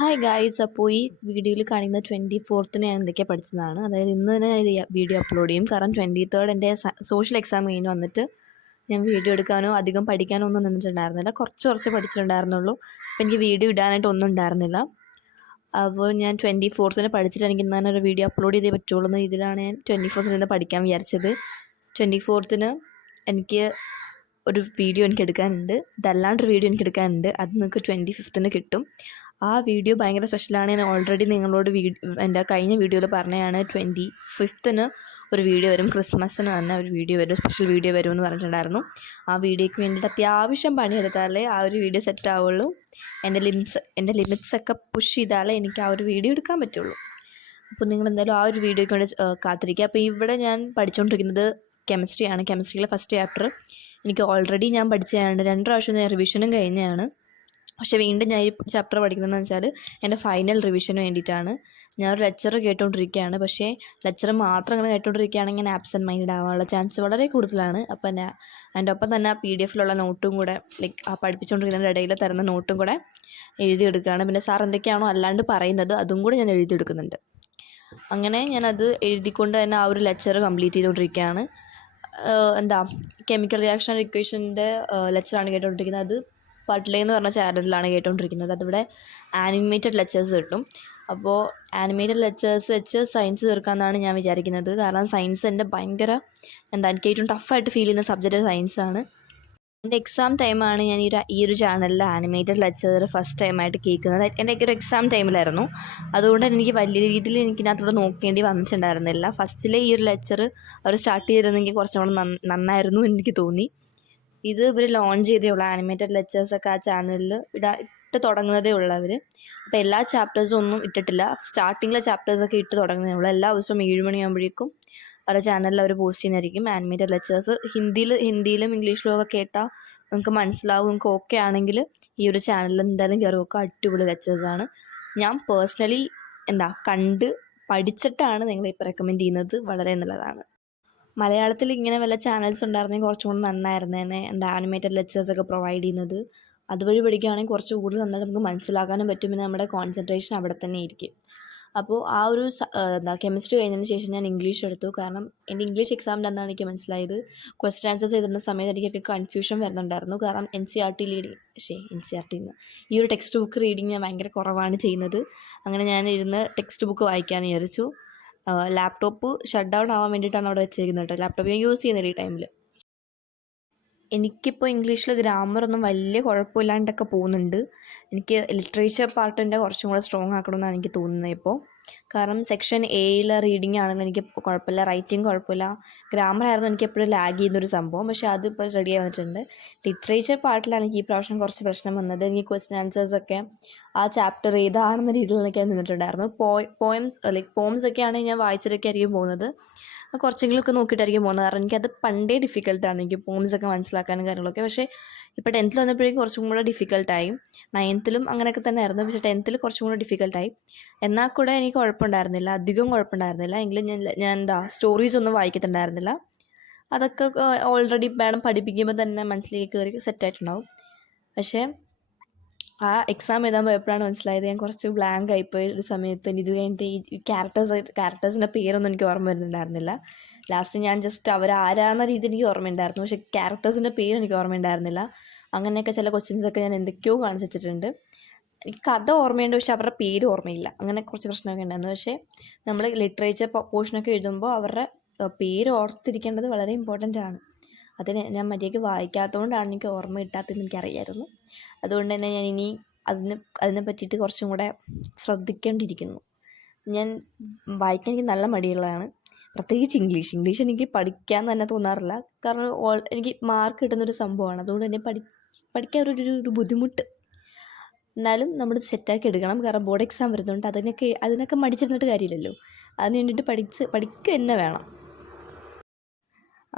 Hi guys, അപ്പോൾ ഈ വീഡിയോയിൽ കാണുന്ന 24th ഞാൻ എന്തൊക്കെയാണ് പഠിച്ചതാണ്. അതായത് ഇന്ന് തന്നെ വീഡിയോ അപ്ലോഡ് ചെയ്യും. കാരണം 23rd എൻ്റെ സോഷ്യൽ എക്സാം കഴിഞ്ഞ് വന്നിട്ട് ഞാൻ വീഡിയോ എടുക്കാനോ അധികം പഠിക്കാനോ ഒന്നും നിന്നിട്ടുണ്ടായിരുന്നില്ല. കുറച്ച് പഠിച്ചിട്ടുണ്ടായിരുന്നുള്ളൂ. അപ്പോൾ എനിക്ക് വീഡിയോ ഇടാനായിട്ട് ഒന്നും ഉണ്ടായിരുന്നില്ല. അപ്പോൾ ഞാൻ 24th പഠിച്ചിട്ട് എനിക്ക് ഇന്ന് തന്നെ ഒരു വീഡിയോ അപ്ലോഡ് ചെയ്തേ പറ്റുള്ളൂ എന്ന രീതിയിലാണ് ഞാൻ 24th നിന്ന് പഠിക്കാൻ വിചാരിച്ചത്. 24th എനിക്ക് ഒരു വീഡിയോ എനിക്ക് എടുക്കാനുണ്ട്. ഇതല്ലാണ്ടൊരു വീഡിയോ എനിക്ക് എടുക്കാനുണ്ട്. അത് നിങ്ങൾക്ക് 25th കിട്ടും. ആ വീഡിയോ ഭയങ്കര സ്പെഷ്യലാണ്. ഞാൻ ഓൾറെഡി നിങ്ങളോട് എൻ്റെ കഴിഞ്ഞ വീഡിയോയിൽ പറഞ്ഞതാണ് 25th ഒരു വീഡിയോ വരും, ക്രിസ്മസിന് തന്നെ ഒരു വീഡിയോ വരും, സ്പെഷ്യൽ വീഡിയോ വരും എന്ന് പറഞ്ഞിട്ടുണ്ടായിരുന്നു. ആ വീഡിയോയ്ക്ക് വേണ്ടിയിട്ട് അത്യാവശ്യം പണിയെടുത്താലേ ആ ഒരു വീഡിയോ സെറ്റ് ആവുള്ളൂ. എൻ്റെ ലിമിറ്റ്സ് ഒക്കെ പുഷ് ചെയ്താലേ എനിക്ക് ആ ഒരു വീഡിയോ എടുക്കാൻ പറ്റുള്ളൂ. അപ്പോൾ നിങ്ങൾ എന്തായാലും ആ ഒരു വീഡിയോയ്ക്ക് വേണ്ടി കാത്തിരിക്കുക. അപ്പോൾ ഇവിടെ ഞാൻ പഠിച്ചുകൊണ്ടിരിക്കുന്നത് കെമിസ്ട്രിയാണ്. കെമിസ്ട്രിയിലെ ഫസ്റ്റ് ചാപ്റ്റർ എനിക്ക് ഓൾറെഡി ഞാൻ പഠിച്ചതാണ്. 2 പ്രാവശ്യം ഞാൻ റിവിഷനും കഴിഞ്ഞതാണ്. പക്ഷേ വീണ്ടും ഞാൻ ഈ ചാപ്റ്റർ പഠിക്കുന്നതെന്ന് വെച്ചാൽ എൻ്റെ ഫൈനൽ റിവിഷന് വേണ്ടിയിട്ടാണ്. ഞാനൊരു ലെക്ചർ കേട്ടുകൊണ്ടിരിക്കുകയാണ്. പക്ഷേ ലെക്ചർ മാത്രം അങ്ങനെ കേട്ടുകൊണ്ടിരിക്കുകയാണെങ്കിൽ ഞാൻ ആബ്സെൻറ്റ് മൈൻഡ് ആവാനുള്ള ചാൻസ് വളരെ കൂടുതലാണ്. അപ്പോൾ ഞാൻ അതിൻ്റെ ഒപ്പം തന്നെ ആ PDF നോട്ടും കൂടെ ആ പഠിപ്പിച്ചുകൊണ്ടിരിക്കുന്നതിൻ്റെ ഇടയിൽ തരുന്ന നോട്ടും കൂടെ എഴുതിയെടുക്കുകയാണ്. പിന്നെ സാർ എന്തൊക്കെയാണോ അല്ലാണ്ട് പറയുന്നത് അതും കൂടെ ഞാൻ എഴുതിയെടുക്കുന്നുണ്ട്. അങ്ങനെ ഞാനത് എഴുതിക്കൊണ്ട് തന്നെ ആ ഒരു ലെക്ചർ കംപ്ലീറ്റ് ചെയ്തുകൊണ്ടിരിക്കുകയാണ്. കെമിക്കൽ റിയാക്ഷൻ ഇക്വേഷൻ്റെ ലെക്ചറാണ് കേട്ടുകൊണ്ടിരിക്കുന്നത്. അത് പട്ലേ എന്ന് പറഞ്ഞ ചാനലിലാണ് കേട്ടുകൊണ്ടിരിക്കുന്നത്. അതിവിടെ ആനിമേറ്റഡ് ലെക്ചേഴ്സ് കിട്ടും. അപ്പോൾ ആനിമേറ്റഡ് ലെക്ചേഴ്സ് വെച്ച് സയൻസ് തീർക്കാമെന്നാണ് ഞാൻ വിചാരിക്കുന്നത്. കാരണം സയൻസ് എൻ്റെ ഭയങ്കര എനിക്ക് ഏറ്റവും ടഫായിട്ട് ഫീൽ ചെയ്യുന്ന സബ്ജക്റ്റ് സയൻസാണ്. എൻ്റെ എക്സാം ടൈമാണ് ഞാൻ ഈ ഒരു ചാനലിൽ ആനിമേറ്റഡ് ലെക്ചർ ഫസ്റ്റ് ടൈമായിട്ട് കേൾക്കുന്നത്. എൻ്റെ ഒരു എക്സാം ടൈമിലായിരുന്നു. അതുകൊണ്ട് എനിക്ക് വലിയ രീതിയിൽ എനിക്കിനകത്തൂടെ നോക്കേണ്ടി വന്നിട്ടുണ്ടായിരുന്നില്ല. ഫസ്റ്റിലെ ഈ ഒരു ലെക്ചർ അവർ സ്റ്റാർട്ട് ചെയ്തിരുന്നെങ്കിൽ കുറച്ചും കൂടെ നന്നായിരുന്നു എനിക്ക് തോന്നി. ഇത് ഇവർ ലോഞ്ച് ചെയ്തേ ഉള്ളൂ. ആനിമേറ്റഡ് ലെക്ചേഴ്സൊക്കെ ആ ചാനലിൽ ഇട്ട് തുടങ്ങുന്നതേ ഉള്ളൂ അവർ. അപ്പോൾ എല്ലാ ചാപ്റ്റേഴ്സും ഒന്നും ഇട്ടിട്ടില്ല. സ്റ്റാർട്ടിങ്ങിലെ ചാപ്റ്റേഴ്സൊക്കെ ഇട്ട് തുടങ്ങുന്നതേ ഉള്ളൂ. എല്ലാ ദിവസവും 7 മണിയാകുമ്പോഴേക്കും അവരുടെ ചാനലിൽ അവർ പോസ്റ്റ് ചെയ്യുന്നതായിരിക്കും ആനിമേറ്റഡ് ലെക്ചേഴ്സ്. ഹിന്ദിയിലും ഇംഗ്ലീഷിലും ഒക്കെ കേട്ടാൽ നിങ്ങൾക്ക് മനസ്സിലാവും. നിങ്ങൾക്ക് ഓക്കെ ആണെങ്കിൽ ഈ ഒരു ചാനലിൽ എന്തായാലും കയറി വെക്കുക. അടിപൊളി ലെക്ചേഴ്സാണ്. ഞാൻ പേഴ്സണലി കണ്ട് പഠിച്ചിട്ടാണ് നിങ്ങളിപ്പോൾ റെക്കമെൻഡ് ചെയ്യുന്നത്. വളരെ നല്ലതാണ്. മലയാളത്തിൽ ഇങ്ങനെ വല്ല ചാനൽസ് ഉണ്ടായിരുന്നെങ്കിൽ കുറച്ചും കൂടി നന്നായിരുന്നേനെ. ആനിമേറ്റഡ് ലെക്ചേഴ്സൊക്കെ പ്രൊവൈഡ് ചെയ്യുന്നത്. അതുവഴി പഠിക്കുകയാണെങ്കിൽ കുറച്ച് കൂടുതൽ നന്നായിട്ട് നമുക്ക് മനസ്സിലാക്കാനും പറ്റും. പിന്നെ നമ്മുടെ കോൺസെൻട്രേഷൻ അവിടെ തന്നെ ഇരിക്കും. അപ്പോൾ ആ ഒരു കെമിസ്ട്രി കഴിഞ്ഞതിന് ശേഷം ഞാൻ ഇംഗ്ലീഷ് എടുത്തു. കാരണം എൻ്റെ ഇംഗ്ലീഷ് എക്സാമിൻ്റെ അന്നാണ് എനിക്ക് മനസ്സിലായത് ക്വസ്റ്റ്യൻ ആൻസേഴ്സ് എഴുതുന്ന സമയത്ത് എനിക്കൊക്കെ കൺഫ്യൂഷൻ വരുന്നുണ്ടായിരുന്നു. കാരണം NCERT ഈ ഒരു ടെക്സ്റ്റ് ബുക്ക് റീഡിങ് ഞാൻ ഭയങ്കര കുറവാണ് ചെയ്യുന്നത്. അങ്ങനെ ഞാൻ ഇരുന്ന് ടെക്സ്റ്റ് ബുക്ക് വായിക്കാൻ വിചാരിച്ചു. ലാപ്ടോപ്പ് ഷട്ട് ഡൗൺ ആവാൻ വേണ്ടിയിട്ടാണ് അവിടെ വെച്ചിരിക്കുന്നത് കേട്ടോ. ലാപ്ടോപ്പ് ഞാൻ യൂസ് ചെയ്യുന്നില്ല ഈ ടൈമിൽ. എനിക്കിപ്പോൾ ഇംഗ്ലീഷിൽ ഗ്രാമറൊന്നും വലിയ കുഴപ്പമില്ലാണ്ടൊക്കെ പോകുന്നുണ്ട്. എനിക്ക് ലിറ്ററേച്ചർ പാർട്ടിൻ്റെ കുറച്ചും കൂടെ സ്ട്രോങ് ആക്കണമെന്നാണ് എനിക്ക് തോന്നുന്നത് ഇപ്പോൾ. കാരണം സെക്ഷൻ Aയിലെ റീഡിംഗ് ആണെങ്കിൽ എനിക്ക് കുഴപ്പമില്ല, റൈറ്റിംഗ് കുഴപ്പമില്ല. ഗ്രാമറായിരുന്നു എനിക്ക് എപ്പോഴും ലാഗ് ചെയ്യുന്നൊരു സംഭവം. പക്ഷേ അതിപ്പോൾ റെഡി ആയി വന്നിട്ടുണ്ട്. ലിറ്ററേച്ചർ പാർട്ടിലാണ് എനിക്ക് ഈ പ്രാവശ്യം കുറച്ച് പ്രശ്നം വന്നത്. എനിക്ക് ക്വസ്റ്റ്യൻ ആൻസേഴ്സൊക്കെ ആ ചാപ്റ്റർ ഏതാണെന്ന രീതിയിൽ എനിക്ക് നിന്നിട്ടുണ്ടായിരുന്നു. പോംസ് ഒക്കെ ആണെങ്കിൽ ഞാൻ വായിച്ചിട്ടൊക്കെ ആയിരിക്കും പോകുന്നത്. കുറച്ചെങ്കിലുമൊക്കെ നോക്കിയിട്ടായിരിക്കും പോകുന്നത്. കാരണം എനിക്കത് പണ്ടേ ഡിഫിക്കൽട്ടാണ്. എനിക്ക് പോംസൊക്കെ മനസ്സിലാക്കാനും കാര്യങ്ങളൊക്കെ. പക്ഷേ ഇപ്പോൾ 10th വന്നപ്പോഴേക്കും കുറച്ചും കൂടെ ഡിഫിക്കൽട്ടായി. 9th അങ്ങനെയൊക്കെ തന്നെ ആയിരുന്നു. പക്ഷേ 10th കുറച്ചും കൂടെ ഡിഫിക്കൽട്ടായി. എന്നാൽ കൂടെ എനിക്ക് കുഴപ്പമുണ്ടായിരുന്നില്ല, അധികം കുഴപ്പമുണ്ടായിരുന്നില്ല. എങ്കിലും ഞാൻ സ്റ്റോറീസ് ഒന്നും വായിക്കത്തുണ്ടായിരുന്നില്ല. അതൊക്കെ ഓൾറെഡി മാഡം പഠിപ്പിക്കുമ്പോൾ തന്നെ മനസ്സിലേക്ക് കയറി സെറ്റായിട്ടുണ്ടാവും. പക്ഷേ ആ എക്സാം എഴുതാൻ പോയപ്പോഴാണ് മനസ്സിലായത് ഞാൻ കുറച്ച് ബ്ലാങ്ക് ആയിപ്പോയി ഒരു സമയത്ത്. ഇത് കഴിഞ്ഞിട്ട് ഈ ക്യാരക്ടേഴ്സിൻ്റെ പേരൊന്നും എനിക്ക് ഓർമ്മ വരുന്നുണ്ടായിരുന്നില്ല. ലാസ്റ്റ് ഞാൻ ജസ്റ്റ് അവരാരാന്ന രീതി എനിക്ക് ഓർമ്മയുണ്ടായിരുന്നു. പക്ഷേ ക്യാരക്ടേഴ്സിൻ്റെ പേര് എനിക്ക് ഓർമ്മയുണ്ടായിരുന്നില്ല. അങ്ങനെയൊക്കെ ചില ക്വസ്റ്റ്യൻസൊക്കെ ഞാൻ എന്തൊക്കെയോ കാണിച്ചു വെച്ചിട്ടുണ്ട്. എനിക്ക് കഥ ഓർമ്മയുണ്ട്, പക്ഷേ അവരുടെ പേര് ഓർമ്മയില്ല. അങ്ങനെ കുറച്ച് പ്രശ്നമൊക്കെ ഉണ്ടായിരുന്നു. പക്ഷേ നമ്മൾ ലിറ്ററേച്ചർ പോർഷനൊക്കെ എഴുതുമ്പോൾ അവരുടെ പേര് ഓർത്തിരിക്കേണ്ടത് വളരെ ഇമ്പോർട്ടൻ്റ് ആണ്. അതിന് ഞാൻ മര്യാദയ്ക്ക് വായിക്കാത്തതുകൊണ്ടാണ് എനിക്ക് ഓർമ്മ കിട്ടാത്തതെന്ന് എനിക്കറിയായിരുന്നു. അതുകൊണ്ട് തന്നെ ഞാൻ ഇനി അതിനെ പറ്റിയിട്ട് കുറച്ചും കൂടെ ശ്രദ്ധിക്കേണ്ടിയിരിക്കുന്നു. ഞാൻ വായിക്കാൻ എനിക്ക് നല്ല മടിയുള്ളതാണ്. പ്രത്യേകിച്ച് ഇംഗ്ലീഷ് എനിക്ക് പഠിക്കാൻ തന്നെ തോന്നാറില്ല. കാരണം എനിക്ക് മാർക്ക് കിട്ടുന്നൊരു സംഭവമാണ്. അതുകൊണ്ട് തന്നെ പഠിക്കാൻ ഒരു ബുദ്ധിമുട്ട്. എന്നാലും നമ്മൾ സെറ്റാക്കി എടുക്കണം. കാരണം ബോർഡ് എക്സാം വരുന്നുണ്ട്. അതിനൊക്കെ മടിച്ചിരുന്നിട്ട് കാര്യമില്ലല്ലോ. അതിന് വേണ്ടിയിട്ട് പഠിക്കുക തന്നെ വേണം.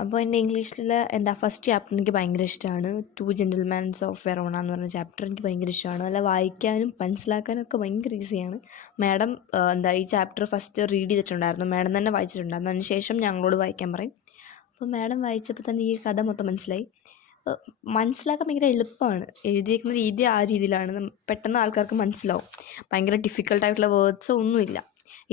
അപ്പോൾ എൻ്റെ ഇംഗ്ലീഷിൽ ഫസ്റ്റ് ചാപ്റ്റർ എനിക്ക് ഭയങ്കര ഇഷ്ടമാണ്. 2 ജെൻറ്റിൽമാൻസ് ഓഫ് വെറോണ എന്ന് പറഞ്ഞ ചാപ്റ്റർ എനിക്ക് ഭയങ്കര ഇഷ്ടമാണ്. നല്ല വായിക്കാനും മനസ്സിലാക്കാനും ഒക്കെ ഭയങ്കര ഈസിയാണ്. മാഡം ഈ ചാപ്റ്റർ ഫസ്റ്റ് റീഡ് ചെയ്തിട്ടുണ്ടായിരുന്നു. മാഡം തന്നെ വായിച്ചിട്ടുണ്ടായിരുന്നു. അതിന് ശേഷം ഞങ്ങളോട് വായിക്കാൻ പറയും. അപ്പോൾ മാഡം വായിച്ചപ്പോൾ തന്നെ ഈ കഥ മൊത്തം മനസ്സിലായി. മനസ്സിലാക്കാൻ ഭയങ്കര എളുപ്പമാണ്. എഴുതിയേക്കുന്ന രീതി ആ രീതിയിലാണ്. പെട്ടെന്ന് ആൾക്കാർക്ക് മനസ്സിലാവും. ഭയങ്കര ഡിഫിക്കൽട്ടായിട്ടുള്ള വേർഡ്സോ ഒന്നുമില്ല.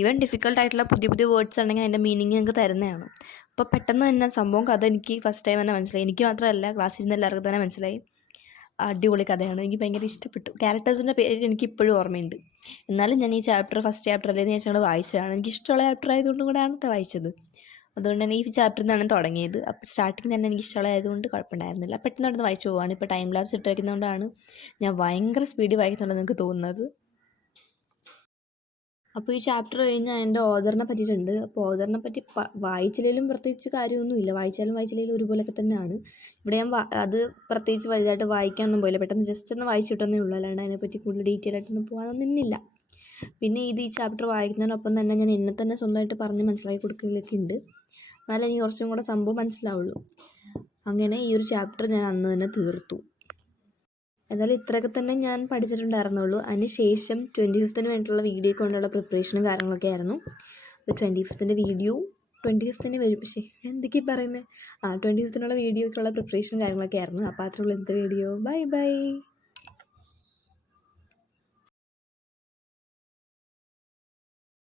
ഈവൻ ഡിഫിക്കൽട്ടായിട്ടുള്ള പുതിയ പുതിയ വേർഡ്സ് ഉണ്ടെങ്കിൽ അതിൻ്റെ മീനിങ് ഞങ്ങൾക്ക് തരുന്നതാണ്. അപ്പോൾ പെട്ടെന്ന് തന്നെ സംഭവം കഥ എനിക്ക് ഫസ്റ്റ് ടൈം തന്നെ മനസ്സിലായി. എനിക്ക് മാത്രമല്ല ക്ലാസ്സിൽ നിന്ന് എല്ലാവർക്കും തന്നെ മനസ്സിലായി. അടിപൊളി കഥയാണ്. എനിക്ക് ഭയങ്കര ഇഷ്ടപ്പെട്ടു. ക്യാരക്ടേഴ്സിൻ്റെ പേര് എനിക്കിപ്പോഴും ഓർമ്മയുണ്ട്. എന്നാലും ഞാൻ ഈ ഫസ്റ്റ് ചാപ്റ്ററിൽ ഞാൻ ഞങ്ങൾ വായിച്ചതാണ്. എനിക്കിഷ്ടമുള്ള ചാപ്റ്റർ ആയതുകൊണ്ട് കൂടെയാണ് കേട്ടോ വായിച്ചത്. അതുകൊണ്ട് തന്നെ ഈ ചാപ്റ്ററിൽ നിന്നാണ് തുടങ്ങിയത്. അപ്പോൾ സ്റ്റാർട്ടിങ് തന്നെ എനിക്ക് ഇഷ്ടമുള്ളതായതുകൊണ്ട് കുഴപ്പമുണ്ടായിരുന്നില്ല. പെട്ടെന്ന് നടന്ന് വായിച്ചു പോവാണ്. ഇപ്പോൾ ടൈം ലാബ്സ് ഇട്ട് വയ്ക്കുന്നതുകൊണ്ടാണ് ഞാൻ ഭയങ്കര സ്പീഡിൽ വായിക്കുന്നുണ്ടെന്ന് എനിക്ക് തോന്നുന്നത്. അപ്പോൾ ഈ ചാപ്റ്റർ കഴിഞ്ഞാൽ എൻ്റെ ഓഥറിനെ പറ്റിയിട്ടുണ്ട്. അപ്പോൾ ഓഥറിനെ പറ്റി വായിച്ചില്ലെങ്കിലും പ്രത്യേകിച്ച് കാര്യമൊന്നുമില്ല. വായിച്ചില്ലെങ്കിലും ഒരുപോലെയൊക്കെ തന്നെയാണ്. ഇവിടെ ഞാൻ അത് പ്രത്യേകിച്ച് വലുതായിട്ട് വായിക്കാനൊന്നും പോയില്ല. പെട്ടെന്ന് ജസ്റ്റ് ഒന്ന് വായിച്ചിട്ടൊന്നേ ഉള്ളൂ. അല്ലാണ്ട് അതിനെപ്പറ്റി കൂടുതൽ ഡീറ്റെയിൽ ആയിട്ടൊന്നും പോകാനൊന്നും നിന്നില്ല. പിന്നെ ഈ ചാപ്റ്റർ വായിക്കുന്നതിനൊപ്പം തന്നെ ഞാൻ എന്നെ തന്നെ സ്വന്തമായിട്ട് പറഞ്ഞ് മനസ്സിലാക്കി കൊടുക്കലൊക്കെ ഉണ്ട്. എന്നാലേ എനിക്ക് കുറച്ചും കൂടെ സംഭവം മനസ്സിലാവുള്ളൂ. അങ്ങനെ ഈ ഒരു ചാപ്റ്റർ ഞാൻ അന്ന് തന്നെ തീർത്തു. എന്നാലും ഇത്രയൊക്കെ തന്നെ ഞാൻ പഠിച്ചിട്ടുണ്ടായിരുന്നുള്ളൂ. അതിന് ശേഷം 25th വേണ്ടിയിട്ടുള്ള വീഡിയോ കൊണ്ടുള്ള പ്രിപ്പറേഷനും കാര്യങ്ങളൊക്കെ ആയിരുന്നു. അപ്പോൾ 25th വീഡിയോ 25th വരും. പക്ഷേ എന്തൊക്കെയാണ് പറയുന്നത് 25th വീഡിയോക്കുള്ള പ്രിപ്പറേഷനും കാര്യങ്ങളൊക്കെ ആയിരുന്നു. അപ്പോൾ അത്രയുള്ള ഇന്നത്തെ വീഡിയോ. Bye bye.